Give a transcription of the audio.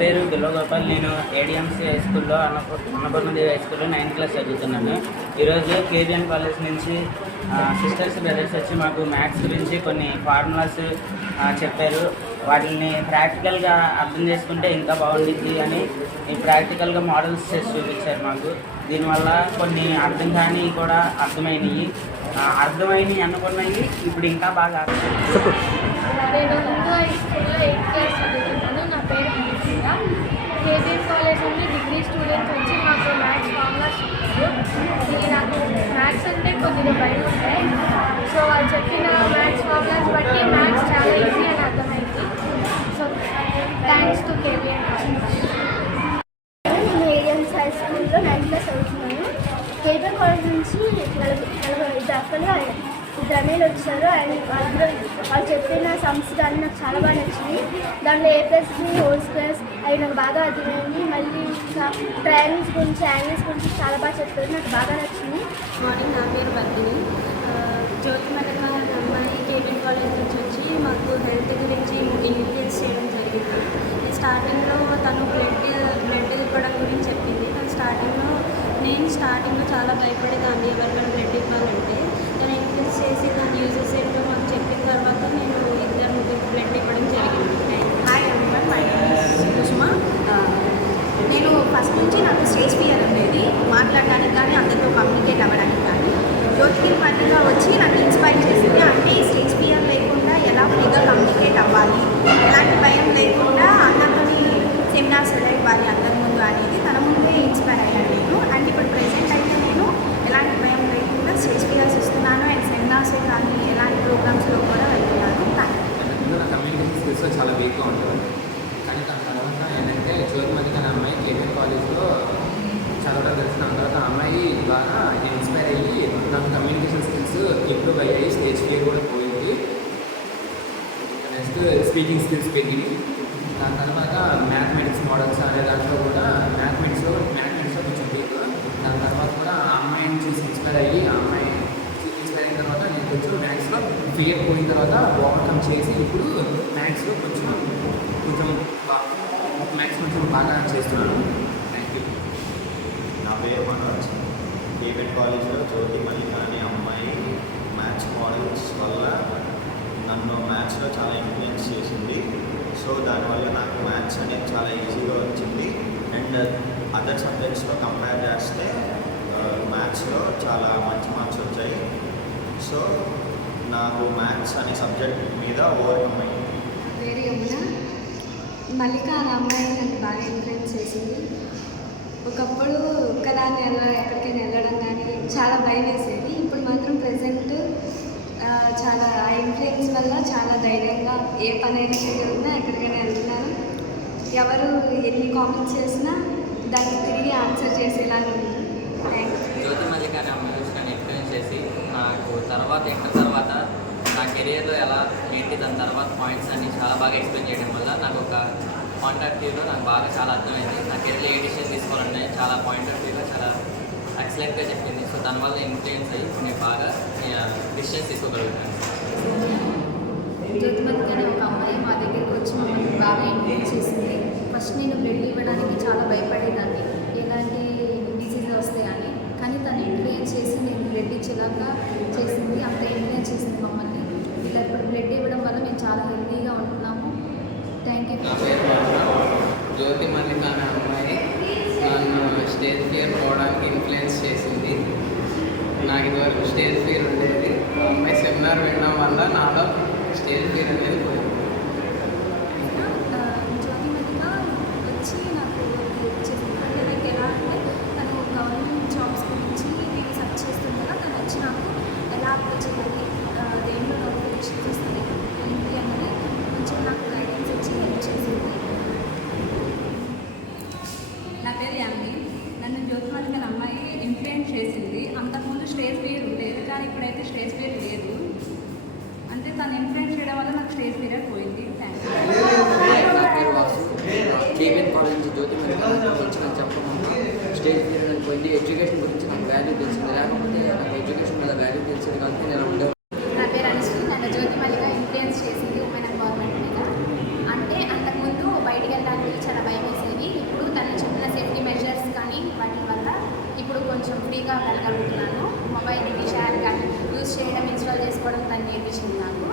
పేరు బిల్వగోపాల్. నేను ఏడిఎంసీ హై స్కూల్లో అన్నపూర్ణదేవి హై స్కూల్లో 9th క్లాస్ చదువుతున్నాను. ఈరోజు కేబిఎన్ కాలేజ్ నుంచి సిస్టర్స్ బ్రదర్స్ వచ్చి మాకు మ్యాథ్స్ గురించి కొన్ని ఫార్ములాస్ చెప్పారు. వాటిని ప్రాక్టికల్గా అర్థం చేసుకుంటే ఇంకా బాగుంటుంది అని ఈ ప్రాక్టికల్గా మోడల్స్ చేసి చూపించారు మాకు. దీనివల్ల కొన్ని అర్థం కాని కూడా అర్థమైనవి అనుకున్నవి ఇప్పుడు ఇంకా బాగా నేను ముందు హై స్కూల్లో 8th క్లాస్ చదువుతున్నాను. నా పేరు అనిత. కేబిఎన్ కాలేజ్ నుండి డిగ్రీ స్టూడెంట్స్ వచ్చి మాకు మ్యాథ్స్ ఫార్ములాస్ చెప్పారు. ఇది నాకు మ్యాథ్స్ అంటే కొద్దిగా భయం ఉంటాయి. సో వాళ్ళు చెప్పిన మ్యాథ్స్ ఫార్ములాస్ బట్టి మ్యాథ్స్ చాలా ఈజీ అని అర్థమైంది. So thanks to KBN college. నేను ఏడిఎంసీ హై స్కూల్లో 9th క్లాస్ చదువుతున్నాను. కేబిఎన్ కాలేజ్ నుంచి 40 అక్కలు రమేలు వచ్చారు. అండ్ వాళ్ళు చెప్పిన సమ్స్ కానీ నాకు చాలా బాగా నచ్చింది. దాంట్లో A+B హోల్ స్క్వేర్స్ అవి నాకు బాగా అర్థమైంది. మళ్ళీ ఇంకా ట్రయాంగిల్స్ గురించి యాంగిల్స్ గురించి చాలా బాగా చెప్పారు, నాకు బాగా నచ్చింది. మార్నింగ్ నా పేరు బర్దిని. జ్యోతి మలక అమ్మాయి కేబిఎన్ కాలేజ్ నుంచి వచ్చి మాకు హెల్త్ గురించి ఇన్ఫ్లుయెన్స్ చేయడం జరిగింది. స్టార్టింగ్లో తను బ్లడ్ ఇవ్వడం గురించి చెప్పింది. నేను స్టార్టింగ్లో చాలా భయపడేదాన్ని ఎవరికైనా బ్లడ్ ఇవ్వాలంటే. తను ఇన్ఫ్లుయెన్స్ చేసి దాని యూజెస్ ఏంటో మాకు చెప్పిన తర్వాత నేను 2 బ్లడ్ ఇవ్వడం జరిగింది. Hi everyone, my name is Sushma. నేను ఫస్ట్ నుంచి నాకు స్టేజ్ ఫియర్ ఉండేది, మాట్లాడడానికి కానీ అందరితో కమ్యూనికేట్ అవ్వడానికి కానీ. జ్యోతికి మధ్యగా వచ్చి నాకు ఇన్స్పైర్ చేసింది. అంటే స్టేజ్ ఫియర్ లేకుండా ఎలా ఫ్రీగా కమ్యూనికేట్ అవ్వాలి, ఎలాంటి భయం లేకుండా అందరితో సెమినార్స్ ఎలా ఇవ్వాలి అందరి ముందు అనేది తన ముందే ఇన్స్పైర్ అయ్యాను నేను. అండ్ ఇప్పుడు ప్రెజెంట్ అయితే నేను ఎలాంటి భయం లేకుండా స్టేజ్ ఫియర్స్ ఇస్తున్నాను. అండ్ సెమినార్స్ కానీ ఎలాంటి ప్రోగ్రామ్స్లో కూడా వెళ్తున్నాను. నా కమ్యూనికేషన్ స్కిల్స్ చాలా వీక్గా ఉంటుంది. కానీ దాని తర్వాత ఏంటంటే జ్యోతి మధ్య అనే అమ్మాయి కేబిఎన్ కాలేజ్లో చదవడం తెలిసిన తర్వాత ఆ అమ్మాయి బాగా ఇన్స్పైర్ అయ్యి నాకు కమ్యూనికేషన్ స్కిల్స్ ఇంప్రూవ్ అయ్యాయి. స్టేజ్ ఫియర్ కూడా పోయింది. నెక్స్ట్ స్పీకింగ్ స్కిల్స్ పెరిగింది. దాని తర్వాత మ్యాథమెటిక్స్ మోడల్స్ అనే దాంట్లో కూడా మ్యాథమెటిక్స్లో కొంచెం వీక్. దాని తర్వాత కూడా ఆ అమ్మాయిని చూసి ఇన్స్పైర్ అయ్యి ఆ అమ్మాయి ఇన్స్పైర్ అయిన తర్వాత నేను కొంచెం మ్యాథ్స్లో ఫియర్ పోయిన తర్వాత ఓవర్కమ్ చేసి ఇప్పుడు మ్యాథ్స్లో కొంచెం బాగా చేస్తున్నాను. Thank you. నా పేరు మనోజ్. కేబిఎన్ కాలేజ్లో జ్యోతి మల్లిక అనే అమ్మాయి మ్యాథ్స్ మోడల్స్ వల్ల నన్ను మ్యాథ్స్లో చాలా ఇన్ఫ్లుయెన్స్ చేసింది. సో దానివల్ల నాకు మ్యాథ్స్ అనేది చాలా ఈజీగా వచ్చింది. అండ్ అదర్ సబ్జెక్ట్స్లో కంపేర్ చేస్తే మ్యాథ్స్లో చాలా మంచి మార్క్స్ వచ్చాయి. సో నాకు మ్యాథ్స్ అనే సబ్జెక్ట్ మీద ఓవర్కమ్ అయ్యింది. వేరే యమున. మల్లిక అనే అమ్మాయి నన్ను బాగా ఇన్ఫ్లుయెన్స్ చేసింది. ఒకప్పుడు ఒక్కదాన్ని ఎక్కడికైనా వెళ్ళడం కానీ చాలా భయం వేసేది. ఇప్పుడు మాత్రం ప్రజెంట్ చాలా ఆ ఇన్ఫ్లుయెన్స్ వల్ల చాలా ధైర్యంగా ఏ పనైనా చేయగలుగుతున్నా, ఎక్కడికైనా వెళ్తున్నాను. ఎవరు ఎన్ని కామెంట్స్ చేసినా దానికి తిరిగి ఆన్సర్ చేసేలాగా ఉంది. జ్యోతి మల్లిక అనే అమ్మాయి నన్ను ఇన్ఫ్లుయెన్స్ చేసి నాకు ఇంటర్ తర్వాత నా కెరియర్లో ఎలా ఏంటి దాని తర్వాత పాయింట్స్ అన్ని చాలా బాగా ఎక్స్ప్లెయిన్ చేయడం వల్ల నాకు ఒక పాయింట్ ఆఫ్ వ్యూలో నాకు బాగా చాలా అర్థమైంది. నా కెరియర్లో ఏ డిసిషన్ తీసుకోవాలంటే చాలా పాయింట్ ఆఫ్ వ్యూలో చాలా ఎక్సలెంట్గా చెప్పింది. సో దానివల్ల ఇన్ఫ్లుయెన్స్ అయ్యి నేను బాగా డిసిషన్స్ తీసుకోగలుగుతాను. జ్యోతి మల్లిక అనే ఒక అమ్మాయి మా దగ్గరికి వచ్చి మమ్మల్ని బాగా ఇన్ఫ్లుయెన్స్ చేసింది. ఫస్ట్ నేను బ్లడ్ ఇవ్వడానికి చాలా భయపడేదాన్ని, ఎలాంటి డిసీజ్ వస్తాయని. కానీ తను ఇన్ఫ్లుయెన్స్ చేసి నేను బ్లడ్ ఇచ్చేలాగా చేసింది. అంత ఇన్ఫ్లుయెన్స్ చేసింది మమ్మల్ని. ఇలా ఇప్పుడు బ్లడ్ ఇవ్వడం వల్ల మేము చాలా హెల్తీగా ఉంటున్నాము. Thank you. నా పేరు జ్యోతి మల్లిక అనే అమ్మాయి నన్ను స్టేజ్ ఫియర్ పోవడానికి ఇన్ఫ్లుయెన్స్ చేసింది. నాకు ఇదివరకు స్టేజ్ ఫియర్ ఉండేది. ఆ అమ్మాయి సెమినార్ వినడం వల్ల నాలో స్టేజ్ ఫియర్ అనేది పోయింది. జ్యోతి మల్లిక వచ్చి నాకు హెల్ప్ చేసింది. అంటే నాకు ఎలా అంటే తను గవర్నమెంట్ జాబ్స్ గురించి నేను సెర్చ్ చేస్తుండగా తను వచ్చి నాకు ఎలా అప్లై చేయాలి, దేంట్లో నోటిఫికేషన్ వస్తుంది ఏంటి అనేది కొంచెం నాకు గైడెన్స్ ఇచ్చి హెల్ప్ చేసింది. నా పేరు యామి. నన్ను జ్యోతి మల్లిక అనే అమ్మాయి ఇన్ఫ్లుయెన్స్ చేసింది. అంతకుముందు స్టేజ్ ఫియర్ ఉండేది, కానీ ఇప్పుడైతే స్టేజ్ ఫియర్ లేదు. అంటే తను ఇన్ఫ్లుయెన్స్ చేయడం వల్ల నాకు స్టేజ్ ఫియర్ పోయింది. Thank you. నా పేరు వాసు. కేబిఎన్ కాలేజ్ నుంచి జ్యోతి మల్లిక గురించి నాకు చెప్పకుండా స్టేజ్ ఫియర్ అనేది పోయింది. ఎడ్యుకేషన్ గురించి నాకు వాల్యూ తెలిసింది. లేకపోతే నాకు ఎడ్యుకేషన్ మీద వాల్యూ తెలిసింది కాబట్టి నేను ఉండేవాడిని. నా పేరు అనుశ్రీ. నన్ను జ్యోతి మల్లిక ఇన్ఫ్లుయెన్స్ చేసింది ఉమెన్ ఎంపవర్మెంట్ మీద. అంటే అంతకుముందు బయటికి వెళ్ళడానికి చాలా భయం చెప్పగలుగుతున్నాను. మొబైల్ విషయాన్ని యూజ్ చేయడం, ఇన్స్టాల్ చేసుకోవడం తను నేర్పించింది నాకు.